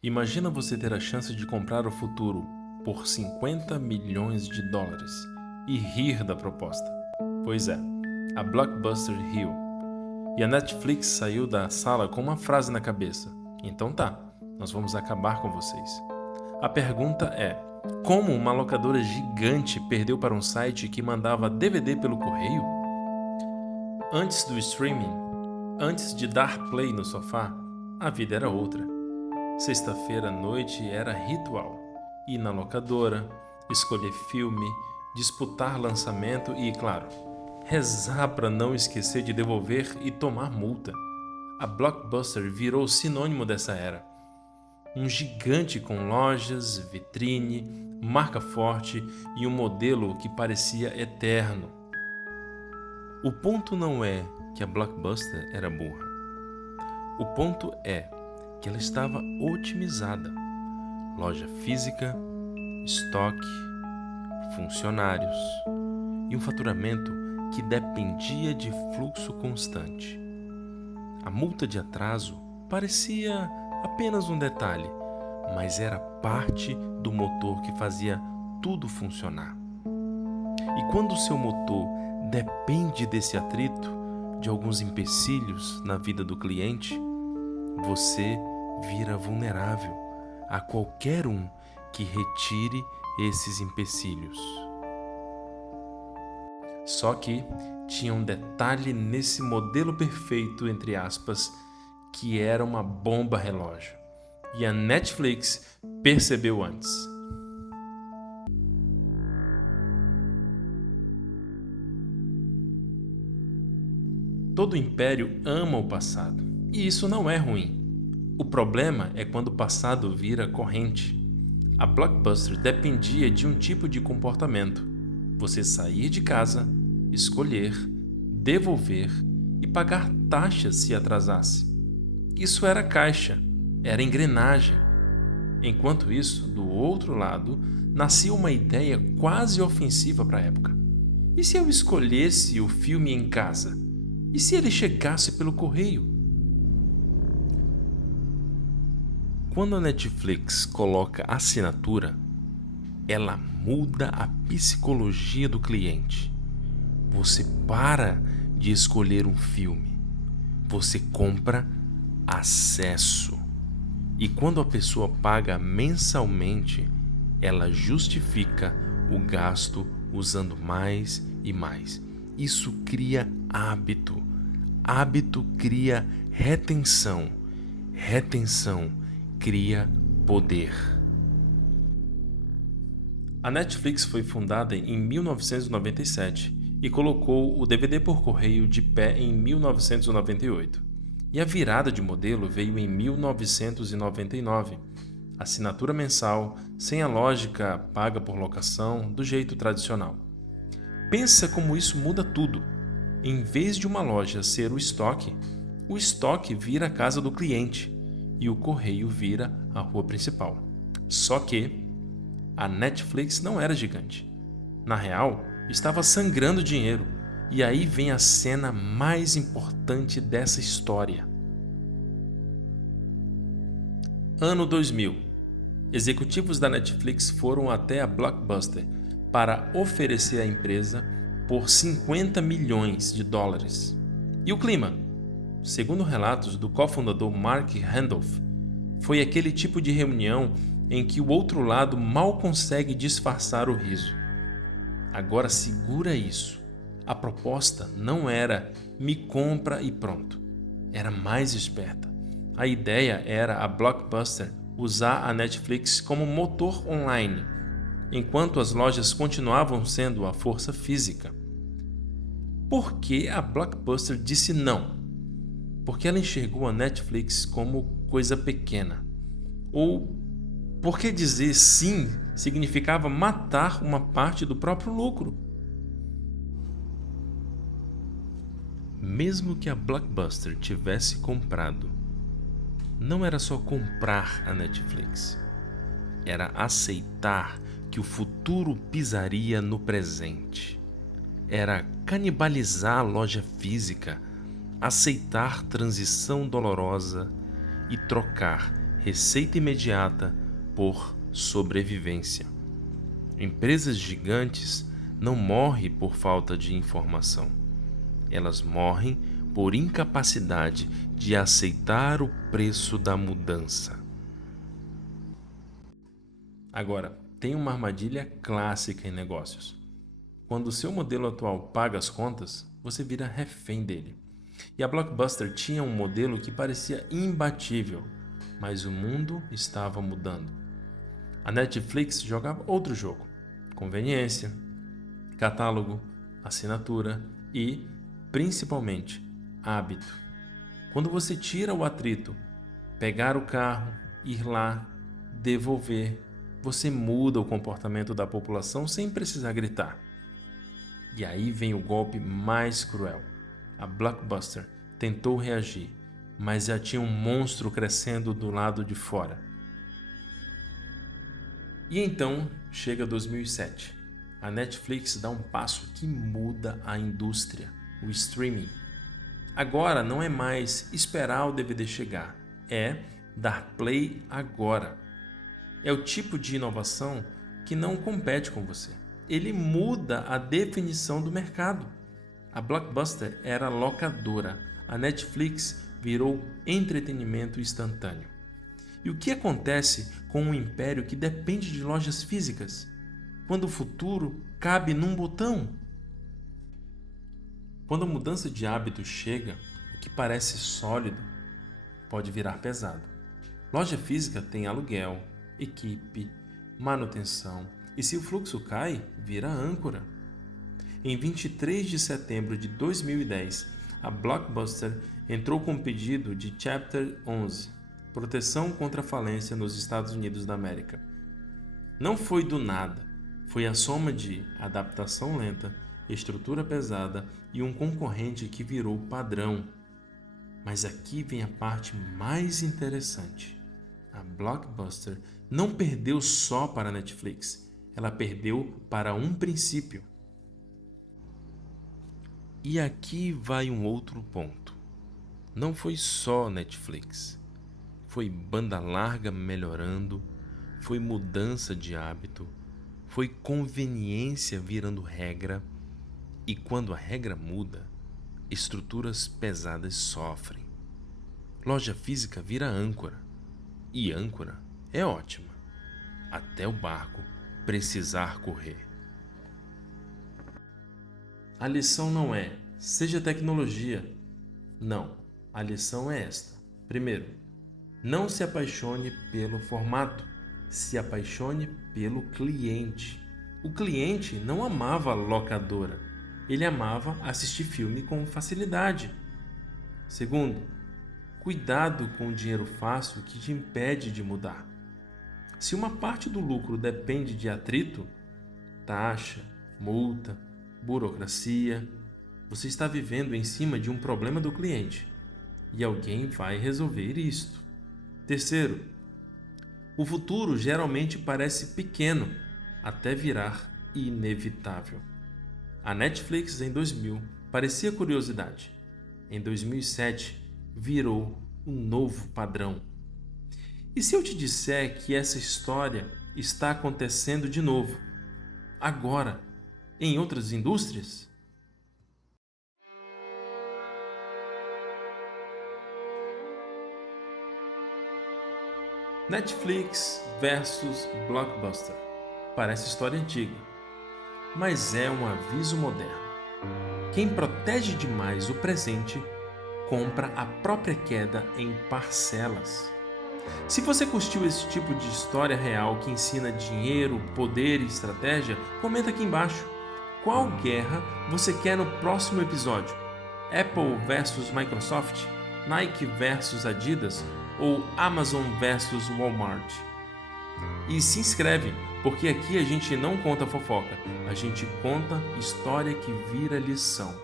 Imagina você ter a chance de comprar o futuro por 50 milhões de dólares e rir da proposta. Pois é, a Blockbuster riu. E a Netflix saiu da sala com uma frase na cabeça. Então tá, nós vamos acabar com vocês. A pergunta é: como uma locadora gigante perdeu para um site que mandava DVD pelo correio? Antes do streaming, antes de dar play no sofá, a vida era outra. Sexta-feira à noite era ritual. Ir na locadora, escolher filme, disputar lançamento e, claro, rezar para não esquecer de devolver e tomar multa. A Blockbuster virou sinônimo dessa era. Um gigante com lojas, vitrine, marca forte e um modelo que parecia eterno. O ponto não é que a Blockbuster era burra. O ponto é que ela estava otimizada. Loja física, estoque, funcionários e um faturamento que dependia de fluxo constante. A multa de atraso parecia apenas um detalhe, mas era parte do motor que fazia tudo funcionar. E quando o seu motor depende desse atrito, de alguns empecilhos na vida do cliente, você vira vulnerável a qualquer um que retire esses empecilhos. Só que tinha um detalhe nesse modelo perfeito, entre aspas, que era uma bomba relógio. E a Netflix percebeu antes. Todo império ama o passado, e isso não é ruim. O problema é quando o passado vira corrente. A Blockbuster dependia de um tipo de comportamento. Você sair de casa, escolher, devolver e pagar taxas se atrasasse. Isso era caixa, era engrenagem. Enquanto isso, do outro lado, nascia uma ideia quase ofensiva para a época. E se eu escolhesse o filme em casa? E se ele chegasse pelo correio? Quando a Netflix coloca assinatura, ela muda a psicologia do cliente. Você para de escolher um filme. Você compra acesso. E quando a pessoa paga mensalmente, ela justifica o gasto usando mais e mais. Isso cria hábito. Hábito cria retenção. Retenção cria poder. A Netflix foi fundada em 1997 e colocou o DVD por correio de pé em 1998. E a virada de modelo veio em 1999. Assinatura mensal, sem a lógica paga por locação, do jeito tradicional. Pensa como isso muda tudo. Em vez de uma loja ser o estoque vira a casa do cliente e o correio vira a rua principal. Só que a Netflix não era gigante. Na real, estava sangrando dinheiro. E aí vem a cena mais importante dessa história. Ano 2000. Executivos da Netflix foram até a Blockbuster para oferecer a empresa por 50 milhões de dólares. E o clima? Segundo relatos do cofundador Mark Randolph, foi aquele tipo de reunião em que o outro lado mal consegue disfarçar o riso. Agora segura isso. A proposta não era me compra e pronto. Era mais esperta. A ideia era a Blockbuster usar a Netflix como motor online, enquanto as lojas continuavam sendo a força física. Por que a Blockbuster disse não? Porque ela enxergou a Netflix como coisa pequena. Ou porque dizer sim significava matar uma parte do próprio lucro. Mesmo que a Blockbuster tivesse comprado, não era só comprar a Netflix. Era aceitar que o futuro pisaria no presente. Era canibalizar a loja física, aceitar transição dolorosa e trocar receita imediata por sobrevivência. Empresas gigantes não morrem por falta de informação. Elas morrem por incapacidade de aceitar o preço da mudança. Agora, tem uma armadilha clássica em negócios. Quando o seu modelo atual paga as contas, você vira refém dele. E a Blockbuster tinha um modelo que parecia imbatível, mas o mundo estava mudando. A Netflix jogava outro jogo: conveniência, catálogo, assinatura e, principalmente, hábito. Quando você tira o atrito, pegar o carro, ir lá, devolver, você muda o comportamento da população sem precisar gritar. E aí vem o golpe mais cruel. A Blockbuster tentou reagir, mas já tinha um monstro crescendo do lado de fora. E então chega 2007. A Netflix dá um passo que muda a indústria, o streaming. Agora não é mais esperar o DVD chegar, é dar play agora. É o tipo de inovação que não compete com você. Ele muda a definição do mercado. A Blockbuster era locadora, a Netflix virou entretenimento instantâneo. E o que acontece com um império que depende de lojas físicas, quando o futuro cabe num botão? Quando a mudança de hábito chega, o que parece sólido pode virar pesado. Loja física tem aluguel, equipe, manutenção, e se o fluxo cai, vira âncora. Em 23 de setembro de 2010, a Blockbuster entrou com um pedido de Chapter 11, proteção contra a falência nos Estados Unidos da América. Não foi do nada, foi a soma de adaptação lenta, estrutura pesada e um concorrente que virou padrão. Mas aqui vem a parte mais interessante. A Blockbuster não perdeu só para a Netflix, ela perdeu para um princípio. E aqui vai um outro ponto. Não foi só Netflix, foi banda larga melhorando, foi mudança de hábito, foi conveniência virando regra, e quando a regra muda, estruturas pesadas sofrem. Loja física vira âncora, e âncora é ótima, até o barco precisar correr. A lição não é seja tecnologia. Não, a lição é esta. Primeiro, não se apaixone pelo formato, se apaixone pelo cliente. O cliente não amava a locadora, ele amava assistir filme com facilidade. Segundo, cuidado com o dinheiro fácil que te impede de mudar. Se uma parte do lucro depende de atrito, taxa, multa, burocracia, você está vivendo em cima de um problema do cliente e alguém vai resolver isto. Terceiro, o futuro geralmente parece pequeno até virar inevitável. A Netflix em 2000 parecia curiosidade. Em 2007 virou um novo padrão. E se eu te disser que essa história está acontecendo de novo, agora, em outras indústrias? Netflix versus Blockbuster. Parece história antiga, mas é um aviso moderno. Quem protege demais o presente, compra a própria queda em parcelas. Se você curtiu esse tipo de história real que ensina dinheiro, poder e estratégia, comenta aqui embaixo. Qual guerra você quer no próximo episódio? Apple versus Microsoft? Nike versus Adidas? Ou Amazon versus Walmart? E se inscreve, porque aqui a gente não conta fofoca, a gente conta história que vira lição.